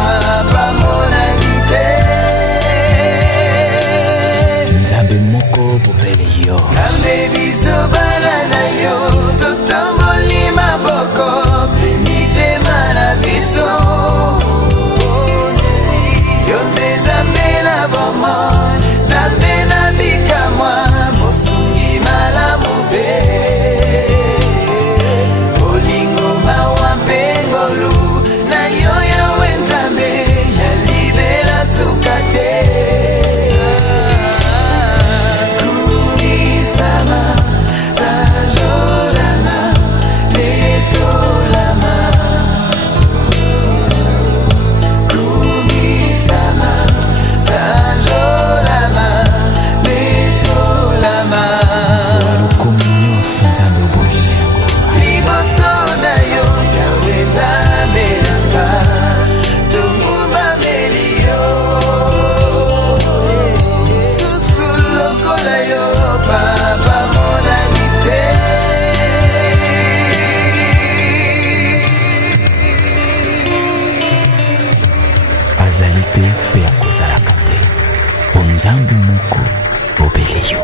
papa monaki te. Nzambe moko bopele yo. Nzambe biso bana na yo, totamboli maboko pe mitema na biso. Yo nde Nzambe na bomoi, Nzambe na bikamwa, mosungi malamu pe. Bolingo mawa mpe ngolu na yo yawe Nzambe ya libela suka te. Kumisama sanjolama letolama. Kumisama sanjolama letolama. Nzela lokomi nyonso Nzambe obongeli yango. Liboso na yo yawe Nzambe nanga, tungumameli yo. Susu lokola yo papa monaki te. Azali te mpe akozalaka te. Po Nzambe moko bopele yo.